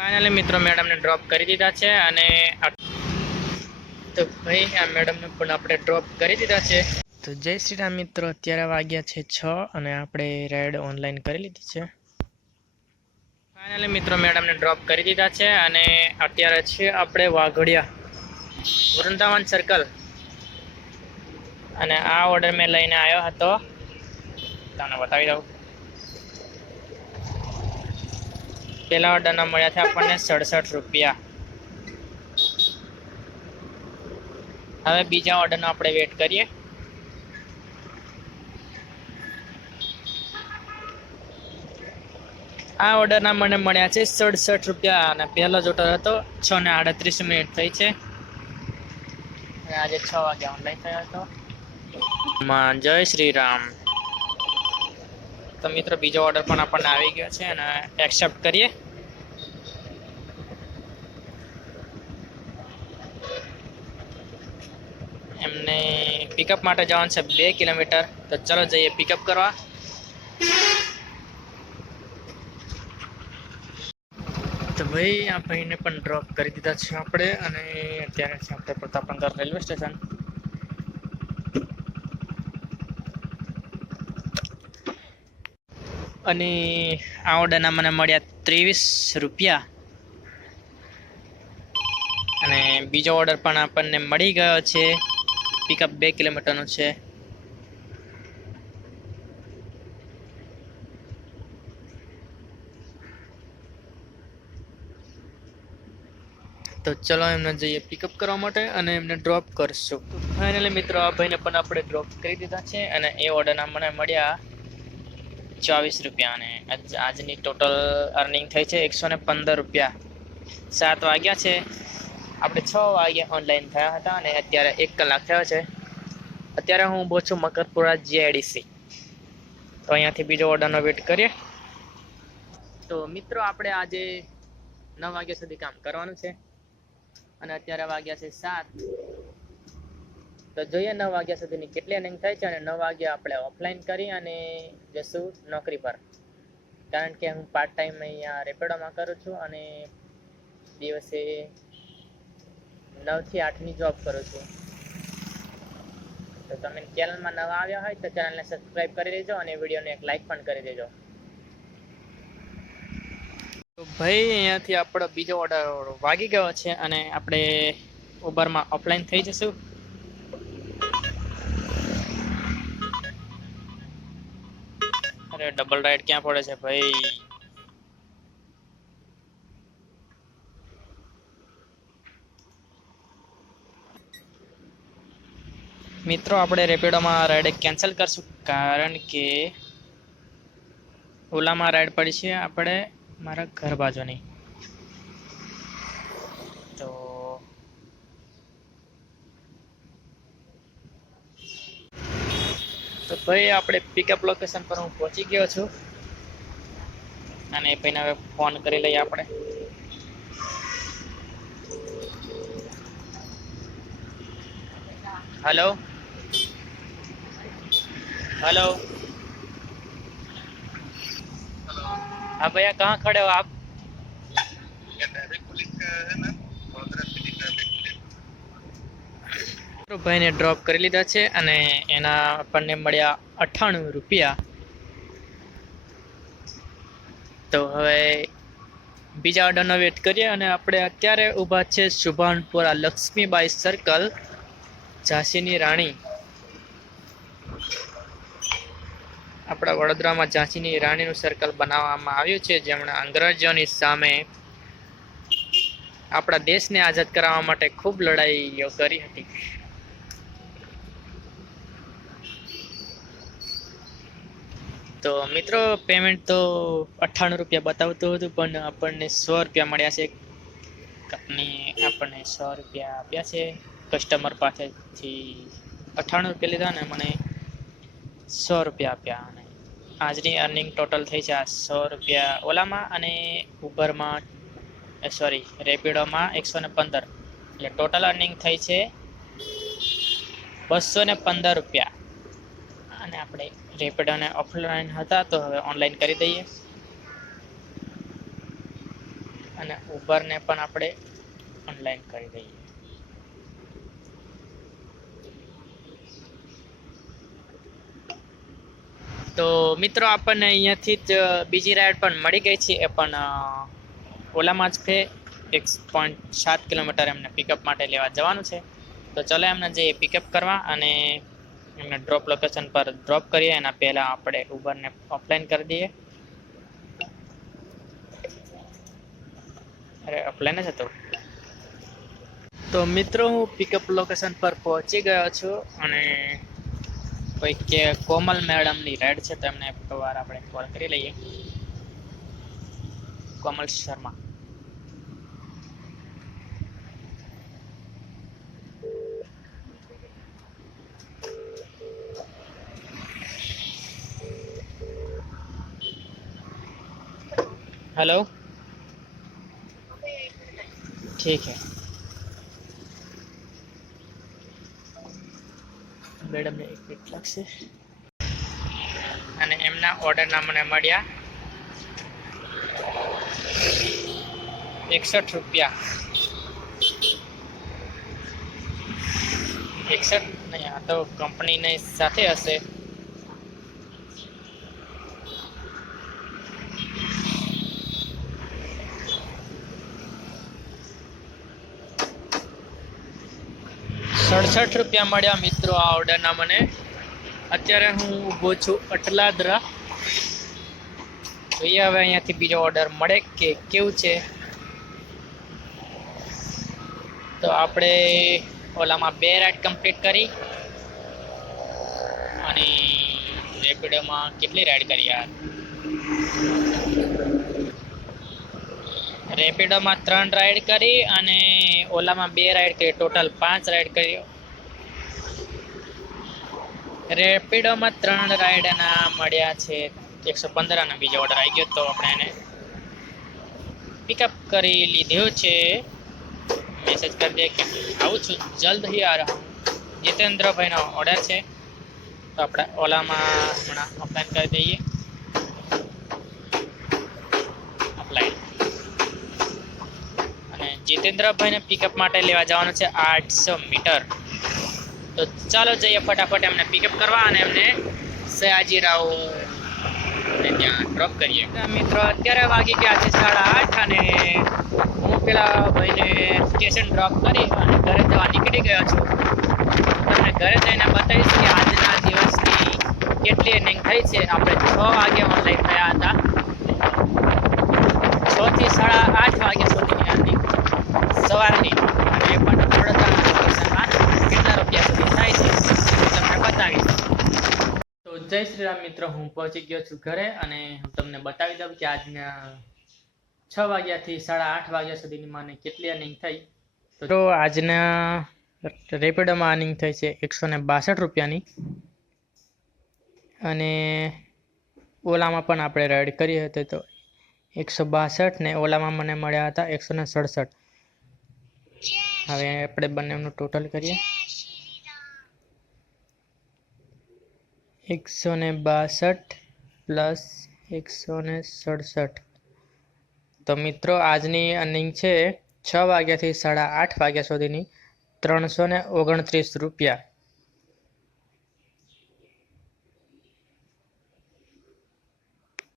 Finally મિત્રો મેડમને drop કરી દીધા છે અને તો ભાઈ આ મેડમને પણ આપણે ડ્રોપ કરી દીધા છે. તો જય શ્રી રામ મિત્રો, અત્યારે વાગ્યા છે 6 અને આપણે રાઈડ ઓનલાઈન કરી લીધી છે. ફાઇનલી મિત્રો મેડમને ડ્રોપ કરી દીધા છે અને અત્યારે છે આપણે વાઘોડિયા વૃંદાવન સર્કલ અને આ ઓર્ડર મેં લઈને આવ્યો હતો, તમને બતાવી દઉં. પેલા ઓર્ડરના મળ્યા છે આપણને 67 રૂપિયા. હવે બીજા ઓર્ડરનો આપણે વેટ કરીએ. આ ઓર્ડરના મને મળ્યા છે 67 રૂપિયા અને પહેલો જ ઓર્ડર હતો. 6:38 થઈ છે અને આજે 6 વાગે ઓનલાઈન થયો હતો. જય શ્રી રામ. તો મિત્રો બીજો ઓર્ડર પણ આપણને આવી ગયો છે અને એક્સેપ્ટ કરીએ. એમને પિકઅપ માટે જવાનું છે 2 કિલોમીટર, તો ચલો જઈએ પિકઅપ કરવા. તો ભાઈ આ ભાઈને પણ ડ્રોપ કરી દીધા છે આપણે અને અત્યારે છે આપણે પ્રતાપનગર રેલવે સ્ટેશન. અને આ ઓર્ડરના મને મળ્યા 23 રૂપિયા અને બીજો ઓર્ડર પણ આપણને મળી ગયો છે. પિકઅપ 2 કિલોમીટરનું છે. તો ચલો એમને જઈએ પિકઅપ કરવા માટે અને એમને ડ્રોપ કરશું. તો ફાઇનલી મિત્રો આ ભાઈને પણ આપણે ડ્રોપ કરી દીધા છે અને એ ઓર્ડરના મને મળ્યા 24 રૂપિયા અને આજની ટોટલ અર્નિંગ થઈ છે 115 રૂપિયા. 7 વાગ્યા છે, આપણે 6 વાગ્યા ઓનલાઈન થયા હતા અને અત્યારે 1 કલાક થયો છે. અત્યારે હું ઊભો છું મકરપુરા જીઆઈડીસી. તો અહીંયાથી બીજો ઓર્ડરનો વેટ કરીએ. તો મિત્રો આપણે આજે 9 વાગ્યા સુધી કામ કરવાનું છે અને અત્યારે વાગ્યા છે 7. તો જોઈએ 9 વાગ્યા સુધીની કેટલી અર્નિંગ થાય છે અને 9 વાગ્યા આપણે ઓફલાઈન કરી અને જશું નોકરી પર. કારણ કે હું પાર્ટ ટાઈમ અહીંયા રેપિડોમાં કરું છું અને દિવસે 9 થી 8ની જોબ કરું છું. તો તમે ચેનલમાં નવા આવ્યા હોય તો ચેનલને સબસ્ક્રાઈબ કરી દેજો અને વિડીયોને એક લાઈક પણ કરી દેજો. તો ભાઈ અહીંયાથી આપણો બીજો ઓર્ડર વાગી ગયો છે અને આપણે ઉબરમાં ઓફલાઈન થઈ જશું. અરે ડબલ રાઈડ ક્યાં પડે છે ભાઈ. મિત્રો આપણે રેપિડોમાં રાઈડ કેન્સલ કરશું કારણ કે ઓલામાં રાઈડ પડી છે આપણે મારા ઘર બાજુની. તો ભાઈ આપણે પિકઅપ લોકેશન પર હું પહોંચી ગયો છું અને ભાઈને હવે ફોન કરી લઈએ આપણે. हेलो हेलो हाँ भैया कहाँ खड़े हो आप? ભાઈને ડ્રોપ કરી લીધા છે અને એના આપણને મળ્યા 98 રૂપિયા. તો હવે બીજા ઓર્ડરનો વેટ કરીએ અને આપણે અત્યારે ઊભા છે શુભાનપુરા લક્ષ્મીબાઈ સર્કલ, ઝાંસીની રાણી. આપણા વડોદરામાં ઝાંસીની રાણીનું સર્કલ બનાવવામાં આવ્યું છે, જેમણે અંગ્રેજોની સામે આપણા દેશને આઝાદ કરાવવા માટે ખૂબ લડાઈઓ કરી હતી. તો મિત્રો પેમેન્ટ તો 98 રૂપિયા બતાવતું હતું પણ આપણને 100 રૂપિયા મળ્યા છે. કંપની આપણને 100 રૂપિયા આપ્યા છે કસ્ટમર પાસેથી. 98 રૂપિયા લીધા ને મને 100 રૂપિયા આપ્યા અને આજની અર્નિંગ ટોટલ થઈ છે આ 100 રૂપિયા ઓલામાં અને ઉબરમાં સોરી રેપિડોમાં 115. એટલે ટોટલ અર્નિંગ થઈ છે 215 રૂપિયા. અને આપણે રેપિડોને ઓફલાઈન હતા તો હવે ઓનલાઈન કરી દઈએ અને ઉબરને પણ આપણે ઓનલાઈન કરી દઈએ. તો મિત્રો આપણને અહીંયાથી જ બીજી રાઈડ પણ મળી ગઈ છે. એ પણ ઓલામાં જ છે. 1.7 કિલોમીટર એમને પિકઅપ માટે લેવા જવાનું છે. તો ચલો એમને જઈએ પિકઅપ કરવા અને એમને ડ્રોપ લોકેશન પર ડ્રોપ કરીએ. એના પહેલાં આપણે ઉબરને ઓફલાઈન કરી દઈએ. અરે ઓફલાઈન જ હતો. તો મિત્રો હું પિકઅપ લોકેશન પર પહોંચી ગયો છું અને કોઈ કે કોમલ મેડમની રાઈડ છે, તો એમને એકવાર આપણે કોલ કરી લઈએ. કોમલ શર્મા. हेलो, ठीक है मैडम ने 1 मिनट लगશે. અને એમના ઓર્ડરના મને મળ્યા 61 રૂપિયા. 61 નહીં, આ તો કંપનીની સાથે હશે. ₹67 મળ્યા મિત્રો આ ઓર્ડરના મને. અત્યારે હું ઊભો છું અટલાદરા. જોઈએ હવે અહીંયાથી બીજો ઓર્ડર મળે કે કેવું છે. તો આપણે ઓલામાં 2 રાઈડ કમ્પ્લીટ કરી અને રેપિડોમાં કેટલી રાઈડ કરી યાર? રેપિડોમાં 3 રાઈડ કરી અને ઓલામાં 2 રાઈડ કરી. ટોટલ 5 રાઈડ કરી. રેપિડોમાં 3 રાઈડના મળ્યા છે 115 અને બીજો ઓર્ડર આવી ગયો, તો આપણે એને પિકઅપ કરી લીધો છે. મેસેજ કરી દે કે આવું છું, જલ્દ ही आ रहा हूँ. જીતેન્દ્રભાઈનો ઓર્ડર છે, તો આપણે ઓલામાં હમણાં અપ્લાય કરી દઈએ. અપ્લાય. અને જીતેન્દ્રભાઈને પિકઅપ માટે લેવા જવાનું છે 800 મીટર. તો ચાલો જઈએ ફટાફટ એમને પિકઅપ કરવા અને એમને સયાજીરાવ ને ત્યાં ડ્રોપ કરીએ. મિત્રો અત્યારે વાગી ગયા છે 8:30 અને હું પેલા ભાઈને સ્ટેશન ડ્રોપ કરી અને ઘરે જવા નીકળી ગયો છું. તમને ઘરે જઈને બતાવીશ કે આજના દિવસની કેટલી અર્નિંગ થઈ છે. આપણે 6 વાગે ઓનલાઈન થયા હતા. 6 થી 8:30 વાગ્યા સુધીની અર્નિંગ સવારની, અને એ પણ વડોદરાના લોકેશનમાં કેટલા રૂપિયા સુધી થાય છે તમને બતાવીશ. તો જય શ્રી રામ મિત્રો, હું પહોંચી ગયો છું ઘરે અને હું તમને બતાવી દઉં કે આજના 6 વાગ્યાથી 8:30 વાગ્યા સુધીની મને કેટલી અર્નિંગ થઈ. તો આજના રેપિડોમાં અર્નિંગ થઈ છે 162 રૂપિયાની અને ઓલામાં પણ આપણે રાઈડ કરી હતી તો 162 ને ઓલામાં મને મળ્યા હતા 167. હવે આપણે બંનેનું ટોટલ કરીએ. 162 પ્લસ 167. તો મિત્રો આજની અર્નિંગ છે 6 વાગ્યાથી 8:30 વાગ્યા સુધીની 329 રૂપિયા.